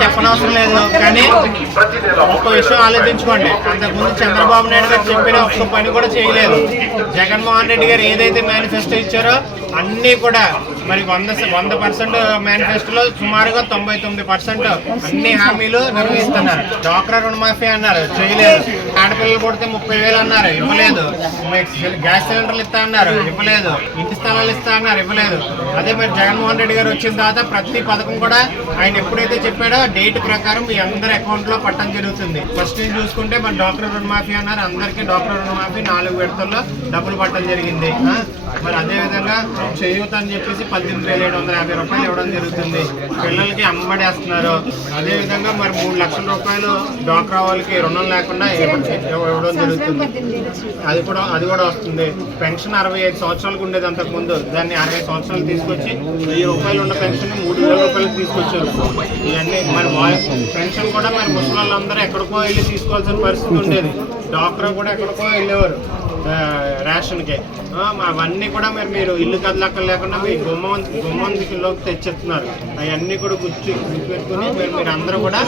చెప్పనవసరం లేదు. కానీ ఒక్క విషయం ఆలోచించుకోండి. అంతకుముందు చంద్రబాబు నాయుడు గారు చెప్పిన ఒక్క పని కూడా చేయలేదు. జగన్మోహన్ రెడ్డి గారు ఏదైతే మేనిఫెస్టో ఇచ్చారో అన్నీ కూడా మరి వంద వంద పర్సెంట్ మేనిఫెస్టోలో సుమారుగా తొంభై తొమ్మిది పర్సెంట్ అన్ని హామీలు నిర్వహిస్తున్నారు. డాక్రా రుణమాఫీ అన్నారు. చేయలేదు. ఆడపిల్లలు కొడితే ముప్పై వేలు అన్నారు. ఇవ్వలేదు. మీకు గ్యాస్ సిలిండర్లు ఇస్తా అన్నారు. ఇవ్వలేదు. ఇంటి స్థలాలు ఇస్తా అన్నారు. ఇవ్వలేదు. అదే మరి జగన్మోహన్ రెడ్డి గారు వచ్చిన తర్వాత ప్రతి పథకం కూడా ఆయన ఎప్పుడైతే చెప్పాడో డేట్ ప్రకారం మీ అందరి అకౌంట్లో పట్టడం జరుగుతుంది. ఫస్ట్ నుంచి చూసుకుంటే మన డాక్టర్ రుణమాఫీ అన్నారు. అందరికీ డాక్టర్ రుణమాఫీ నాలుగు విడతల్లో డబ్బులు పట్టడం జరిగింది. మరి అదే విధంగా చేయూత అని చెప్పేసి పద్దెనిమిది వేల ఏడు వందల యాభై రూపాయలు ఇవ్వడం జరుగుతుంది. పిల్లలకి అమ్మబడేస్తున్నారు అదేవిధంగా మరి మూడు లక్షల రూపాయలు డాక్రా వాళ్ళకి రుణం లేకుండా ఇవ్వడం జరుగుతుంది. అది కూడా అది కూడా వస్తుంది. పెన్షన్ అరవై ఐదు సంవత్సరాలకు ఉండేది అంతకు ముందు దాన్ని అరవై సంవత్సరాలు తీసుకొచ్చి వెయ్యి రూపాయలు ఉన్న పెన్షన్ మూడు వేల రూపాయలు తీసుకొచ్చారు. ఇవన్నీ మరి పెన్షన్ కూడా మరి ముసలి వాళ్ళందరూ ఎక్కడికో వెళ్ళి తీసుకోవాల్సిన పరిస్థితి ఉండేది. డాక్టర్ కూడా ఎక్కడికో వెళ్ళేవారు. రేషన్కి అవన్నీ కూడా మరి మీరు ఇల్లు కదలక్క లేకుండా మీ గుమ్మం గుమ్మంలోకి తెచ్చేస్తున్నారు. అవన్నీ కూడా గుర్తు గుర్తుపెట్టుకుని మీరు మీరు అందరూ కూడా